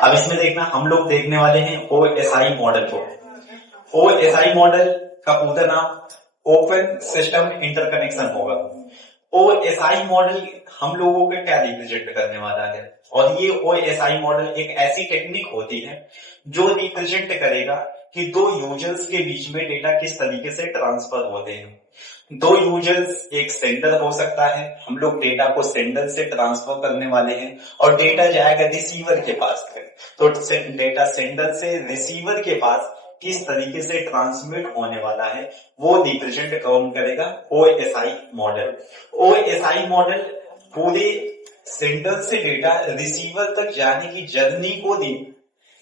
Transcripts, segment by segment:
अब इसमें देखना, हम लोग देखने वाले हैं ओएसआई मॉडल को। ओएसआई मॉडल का पूरा नाम ओपन सिस्टम इंटरकनेक्शन होगा। ओएसआई मॉडल हम लोगों को क्या रिप्रेजेंट करने वाला है, और ये ओएसआई मॉडल एक ऐसी टेक्निक होती है जो रिप्रेजेंट करेगा कि दो यूजर्स के बीच में डेटा किस तरीके से ट्रांसफर होते हैं। दो यूजर्स, एक सेंडर हो सकता है, हम लोग डेटा को सेंडर से ट्रांसफर करने वाले हैं और डेटा जाएगा रिसीवर के पास। तो डेटा सेंडर से रिसीवर के पास किस तरीके से ट्रांसमिट होने वाला है वो रिप्रेजेंट कौन करेगा, ओएसआई मॉडल। ओएसआई मॉडल पूरे सेंडर से डेटा रिसीवर तक जाने की जर्नी को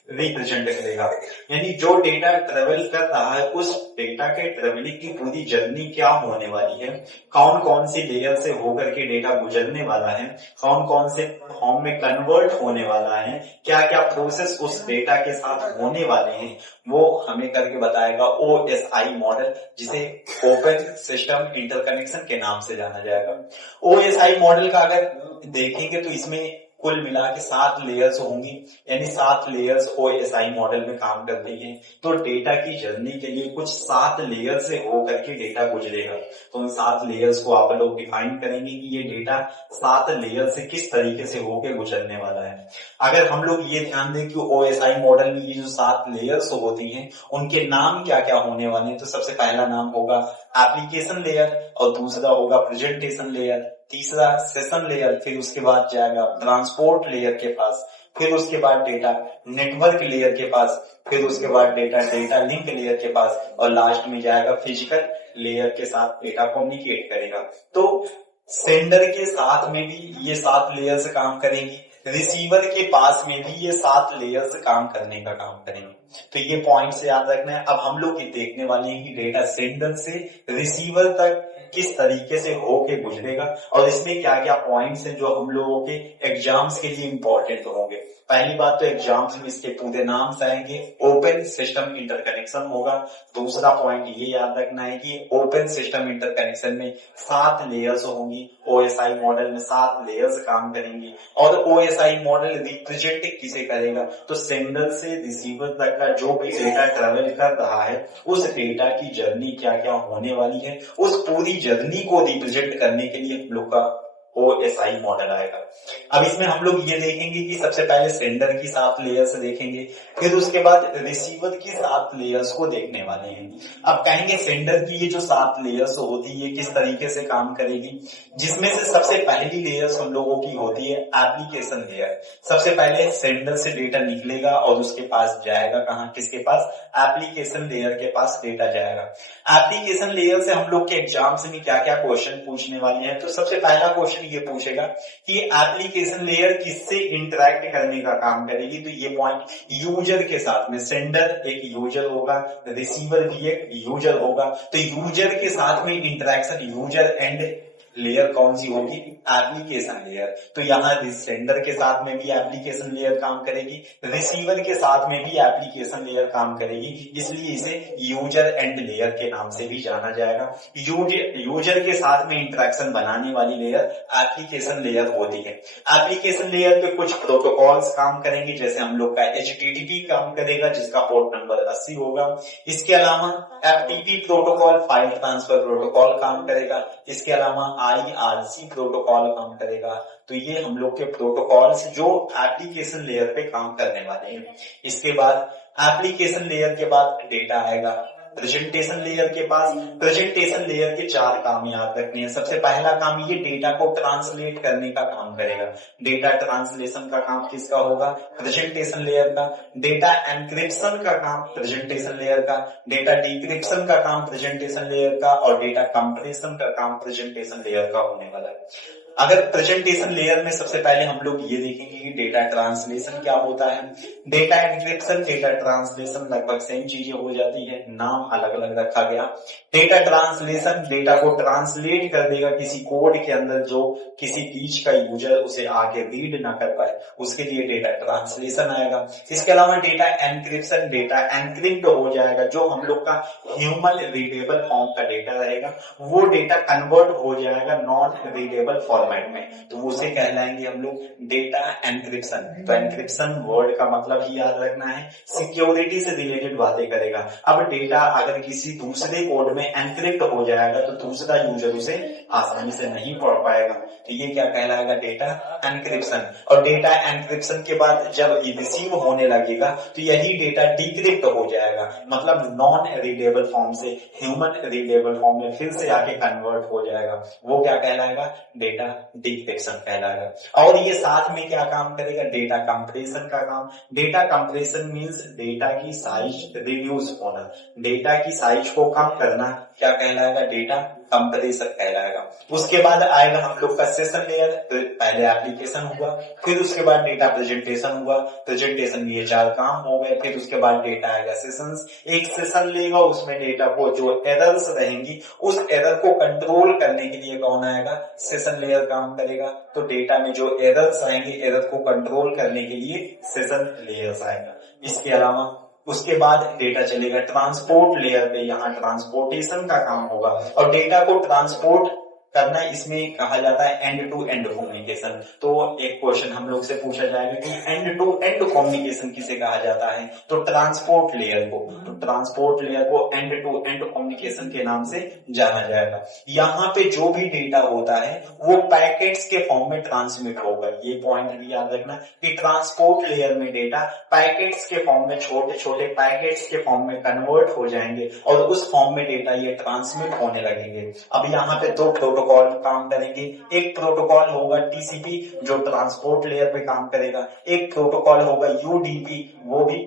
रिप्रेजेंट करेगा, यानी जो डेटा ट्रेवल कर रहा है उस डेटा के ट्रेवलिंग की पूरी जर्नी क्या होने वाली है, कौन कौन सी लेयर से होकर के डेटा गुजरने वाला है, कौन कौन से फॉर्म में कन्वर्ट होने वाला है, क्या क्या प्रोसेस उस डेटा के साथ होने वाले हैं, वो हमें करके बताएगा ओएसआई मॉडल, जिसे ओपन सिस्टम इंटरकनेक्शन के नाम से जाना जाएगा। ओएसआई मॉडल का अगर देखेंगे तो इसमें कुल मिला के 7 लेयर्स होंगी, यानी 7 लेयर्स ओएसआई मॉडल में काम करती है। तो डेटा की जर्नी के लिए कुछ 7 लेयर से होकर के डेटा गुजरेगा। तो उन 7 लेयर्स को आप लोग डिफाइन करेंगे कि ये डेटा 7 लेयर से किस तरीके से होकर गुजरने वाला है। अगर हम लोग ये ध्यान दें कि ओएसआई मॉडल में ये जो 7 लेयर्स होती हैं उनके नाम क्या क्या होने वाले हैं, तो सबसे पहला नाम होगा एप्लीकेशन लेयर, और दूसरा होगा प्रेजेंटेशन लेयर, तीसरा सेशन लेयर, फिर उसके बाद जाएगा ट्रांसपोर्ट लेयर के पास, फिर उसके बाद डेटा नेटवर्क लेयर के पास, फिर उसके बाद डेटा लिंक लेयर के पास, और लास्ट में जाएगा फिजिकल लेयर के साथ डेटा कम्युनिकेट करेगा। तो सेंडर के साथ में भी ये 7 लेयर से काम करेंगी, रिसीवर के पास में भी ये 7 लेयर से काम करने का काम करेंगे। तो ये पॉइंट से याद रखना है। अब हम लोग ये देखने वाले हैं कि डेटा सेंडर से रिसीवर तक किस तरीके से होके गुजरेगा, और इसमें क्या क्या पॉइंट्स हैं जो हम लोगों के एग्जाम्स के लिए इंपॉर्टेंट होंगे। पहली बात तो एग्जाम्स में इसके पूरे नाम से आएंगे, ओपन सिस्टम इंटरकनेक्शन होगा। दूसरा पॉइंट ये याद रखना है कि ओपन सिस्टम इंटरकनेक्शन में 7 लेयर्स होंगी, ओएसआई मॉडल में 7 लेयर्स काम करेंगी, और ओएसआई मॉडल रिप्रेजेंट किसे करेगा, तो सेंडर से रिसीवर तक का जो भी डेटा ट्रेवल कर रहा है उस डेटा की जर्नी क्या क्या होने वाली है, उस पूरी जर्नी को रिप्रेजेंट करने के लिए हम लोग का ओएसआई मॉडल आएगा। अब इसमें हम लोग ये देखेंगे कि सबसे पहले सेंडर की 7 लेयर्स देखेंगे, फिर उसके बाद रिसीवर की 7 लेयर्स को देखने वाले हैं। अब कहेंगे सेंडर की ये जो 7 लेयर्स होती है किस तरीके से काम करेगी, जिसमें से सबसे पहली लेयर्स हम लोगों की होती है एप्लीकेशन लेयर। सबसे पहले सेंडर से डेटा निकलेगा और उसके पास जाएगा कहाँ, किसके पास, एप्लीकेशन लेयर के पास डेटा जाएगा। एप्लीकेशन लेयर से हम लोग के एग्जाम्स में क्या क्या क्वेश्चन पूछने वाले हैं, तो सबसे पहला क्वेश्चन ये पूछेगा कि एप्लीकेशन लेयर किससे इंटरेक्ट करने का काम करेगी, तो ये पॉइंट यूजर के साथ में, सेंडर एक यूजर होगा, रिसीवर भी एक यूजर होगा, तो यूजर के साथ में इंटरेक्शन, यूजर एंड लेयर कौन सी होगी, एप्लीकेशन लेयर। तो यहाँ सेंडर के साथ में भी एप्लीकेशन लेयर काम करेगी, रिसीवर के साथ में भी एप्लीकेशन लेयर काम करेगी, इसलिए इसे यूजर एंड लेयर के नाम से भी जाना जाएगा। यूजर के साथ में इंटरेक्शन बनाने वाली लेयर एप्लीकेशन लेयर होती है। एप्लीकेशन लेयर पे कुछ प्रोटोकॉल्स काम करेंगे, जैसे हम लोग का HTTP काम करेगा जिसका पोर्ट नंबर 80 होगा। इसके अलावा FTP protocol, file transfer protocol काम करेगा। इसके अलावा IRC प्रोटोकॉल काम करेगा। तो ये हम लोग के प्रोटोकॉल्स जो एप्लीकेशन लेयर पे काम करने वाले हैं। इसके बाद एप्लीकेशन लेयर के बाद डेटा आएगा प्रेजेंटेशन लेयर के पास। प्रेजेंटेशन लेयर के 4 काम याद रखने हैं। सबसे पहला काम ये डेटा को ट्रांसलेट करने का काम करेगा। डेटा ट्रांसलेशन का काम किसका होगा, प्रेजेंटेशन लेयर का। डेटा एनक्रिप्शन का काम प्रेजेंटेशन लेयर का। डेटा डिक्रिप्शन का काम प्रेजेंटेशन लेयर का, और डेटा कंप्रेशन का काम प्रेजेंटेशन लेयर का होने वाला है। अगर प्रेजेंटेशन लेयर में सबसे पहले हम लोग ये देखेंगे कि डेटा ट्रांसलेशन क्या होता है। डेटा एनक्रिप्शन, डेटा ट्रांसलेशन लगभग सेम चीजें हो जाती है, नाम अलग अलग रखा गया। डेटा ट्रांसलेशन डेटा को ट्रांसलेट कर देगा किसी कोड के अंदर जो किसी बीच का यूजर उसे आगे रीड ना कर पाए, उसके लिए डेटा ट्रांसलेशन आएगा। इसके अलावा डेटा एनक्रिप्शन, डेटा एनक्रिप्ट हो जाएगा, जो हम लोग का ह्यूमन रीडेबल फॉर्म का डेटा रहेगा वो डेटा कन्वर्ट हो जाएगा नॉन रीडेबल फॉर्म फॉर्मेट में, तो उसे कहलाएंगे हम लोग डेटा एनक्रिप्शन। तो एनक्रिप्शन वर्ड का मतलब ही याद रखना है, सिक्योरिटी से रिलेटेड बातें करेगा। अब डेटा अगर किसी दूसरे कोड में एनक्रिप्ट हो जाएगा तो दूसरा यूजर उसे आसानी से नहीं पढ़ पाएगा, तो ये क्या कहलाएगा, डेटा एनक्रिप्शन। और डेटा एनक्रिप्शन के बाद जब रिसीव होने लगेगा तो यही डेटा डिक्रिप्ट हो जाएगा, मतलब नॉन रीडेबल फॉर्म से ह्यूमन रीडेबल फॉर्म में फिर से आके कन्वर्ट हो जाएगा, वो क्या कहलाएगा, डेटा डिक्रिप्शन कहलाएगा। और ये साथ में क्या काम करेगा, डेटा कंप्रेशन का काम। डेटा कंप्रेशन मींस डेटा की साइज रिड्यूस होना, डेटा की साइज को कम करना क्या कहलाएगा, डेटा कंप्रेशन कहलाएगा। उसके बाद आएगा हम लोग का सेशन लेयर। पहले एप्लीकेशन हुआ, फिर उसके बाद डेटा प्रेजेंटेशन हुआ, प्रेजेंटेशन ये 4 काम हो गए, फिर उसके बाद डेटा आएगा सेशंस। एक सेशन लेगा, उसमें डेटा को जो एरर्स रहेंगी उस एरर को कंट्रोल करने के लिए कौन आएगा, सेशन लेयर काम करेगा। तो डेटा में जो एरर्स आएंगे, एरर को कंट्रोल करने के लिए सेशन लेयर्स आएगा। इसके अलावा उसके बाद डेटा चलेगा ट्रांसपोर्ट लेयर पे, यहाँ ट्रांसपोर्टेशन का काम होगा। और डेटा को ट्रांसपोर्ट करना इसमें कहा जाता है एंड टू एंड कम्युनिकेशन। तो एक क्वेश्चन हम लोग से पूछा जाएगा कि एंड टू एंड कम्युनिकेशन किसे कहा जाता है, तो ट्रांसपोर्ट लेयर को। तो ट्रांसपोर्ट लेयर को एंड टू एंड कम्युनिकेशन के नाम से जाना जाएगा। यहाँ पे जो भी डेटा होता है वो पैकेट्स के फॉर्म में ट्रांसमिट होगा। ये पॉइंट भी याद रखना कि ट्रांसपोर्ट लेयर में डेटा पैकेट्स के फॉर्म में, छोटे छोटे पैकेट्स के फॉर्म में कन्वर्ट हो जाएंगे और उस फॉर्म में डेटा ये ट्रांसमिट होने लगेंगे। अब यहाँ पे 2 प्रोटोकॉल काम करेंगे। एक प्रोटोकॉल होगा टीसीपी जो ट्रांसपोर्ट लेयर पे काम करेगा, एक प्रोटोकॉल होगा यूडीपी, वो भी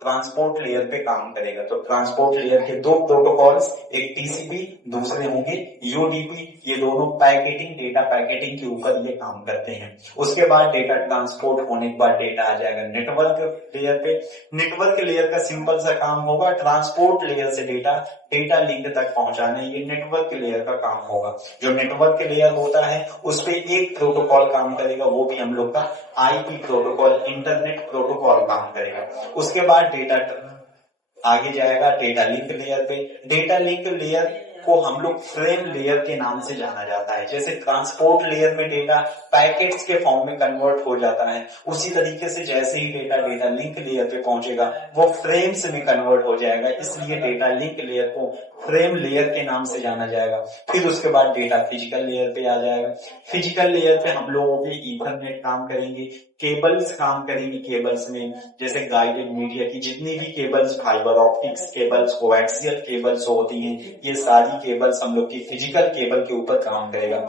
ट्रांसपोर्ट लेयर पे काम करेगा। तो ट्रांसपोर्ट लेयर के 2 प्रोटोकॉल्स, एक टीसीपी, दूसरे होंगे यूडीपी। ये दोनों पैकेटिंग, डेटा पैकेटिंग के ऊपर ये काम करते हैं। उसके बाद डेटा ट्रांसपोर्ट होने के बाद डेटा आ जाएगा नेटवर्क लेयर पे। नेटवर्क लेयर का सिंपल सा काम होगा, ट्रांसपोर्ट लेयर से डेटा लिंक तक पहुंचाना, ये नेटवर्क लेयर का काम होगा। जो नेटवर्क लेयर होता है उस पे एक प्रोटोकॉल काम करेगा, वो भी हम लोग का आईपी प्रोटोकॉल, इंटरनेट प्रोटोकॉल काम करेगा। उसके बाद डेटा आगे जाएगा डेटा लिंक लेयर पे। डेटा लिंक लेयर को हम लोग फ्रेम लेयर के नाम से जाना जाता है। जैसे ट्रांसपोर्ट लेयर में डेटा पैकेट्स के फॉर्म में कन्वर्ट हो जाता है, उसी तरीके से जैसे ही डेटा लिंक लेयर पे पहुंचेगा वो फ्रेम्स में कन्वर्ट हो जाएगा, इसलिए डेटा लिंक लेयर को फ्रेम लेयर के नाम से जाना जाएगा। फिर उसके बाद डेटा फिजिकल लेयर पे आ जाएगा। फिजिकल लेयर पे हम लोगों के ईथरनेट काम करेंगे, केबल्स काम करेंगे। केबल्स में जैसे गाइडेड मीडिया की जितनी भी cables, fibre optics cables, coaxial cables होती हैं, ये सारी केबल्स हम लोग की फिजिकल केबल के ऊपर काम करेगा।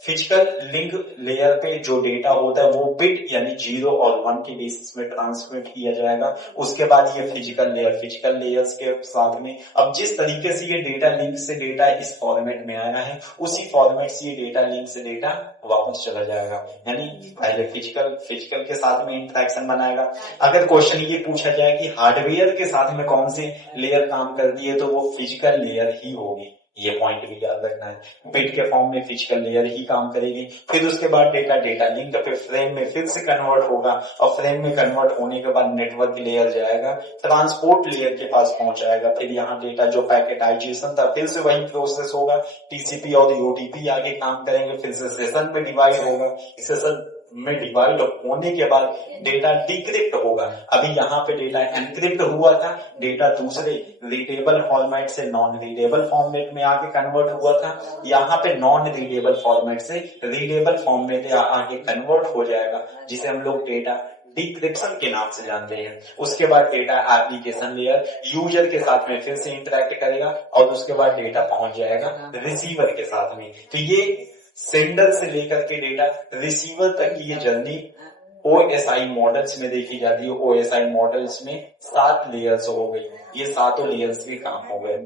फिजिकल लिंक लेयर पे जो डेटा होता है वो बिट यानी 0 और 1 के बेसिस में ट्रांसमिट किया जाएगा। उसके बाद ये फिजिकल लेयर्स के साथ में अब जिस तरीके से ये डेटा लिंक से डेटा इस फॉर्मेट में आया है, उसी फॉर्मेट से ये डेटा लिंक से डेटा वापस चला जाएगा। यानी पहले फिजिकल के साथ में इंटरेक्शन बनाएगा। अगर क्वेश्चन ये पूछा जाए कि हार्डवेयर के साथ में कौन सी लेयर काम करती है, तो वो फिजिकल लेयर ही होगी। ये पॉइंट भी याद रखना है, बिट के फॉर्म में फिजिकल लेयर ही काम करेगी। फिर उसके बाद डेटा लिंक पे फ्रेम में फिर से कन्वर्ट होगा, और फ्रेम में कन्वर्ट होने के बाद नेटवर्क लेयर जाएगा, ट्रांसपोर्ट लेयर के पास पहुंचाएगा। फिर यहाँ डेटा जो पैकेटाइजेशन था फिर से वही प्रोसेस होगा, टीसीपी और यूडीपी आगे काम करेंगे। फिर से सेशन में डिवाइड होगा, सेशन में डिवाइड होने के बाद डेटा डिक्रिप्ट होगा। अभी यहाँ पे डेटा एनक्रिप्ट हुआ था, डेटा दूसरे रीडेबल फॉर्मेट से नॉन रीडेबल फॉर्मेट में आके कन्वर्ट हुआ था। यहाँ पे नॉन रीडेबल फॉर्मेट से रीडेबल फॉर्मेट आके कन्वर्ट हो जाएगा, जिसे हम लोग डेटा डिक्रिप्शन के नाम से जानते हैं। उसके बाद डेटा एप्लीकेशन लेयर यूजर के साथ में फिर से इंटरेक्ट करेगा, और उसके बाद डेटा पहुंच जाएगा रिसीवर के साथ में। तो ये सेंडर से लेकर के डेटा रिसीवर तक की ये जर्नी OSI मॉडल्स में देखी जाती है। OSI मॉडल्स में 7 लेयर्स हो गई, ये 7 लेयर्स के काम हो गए।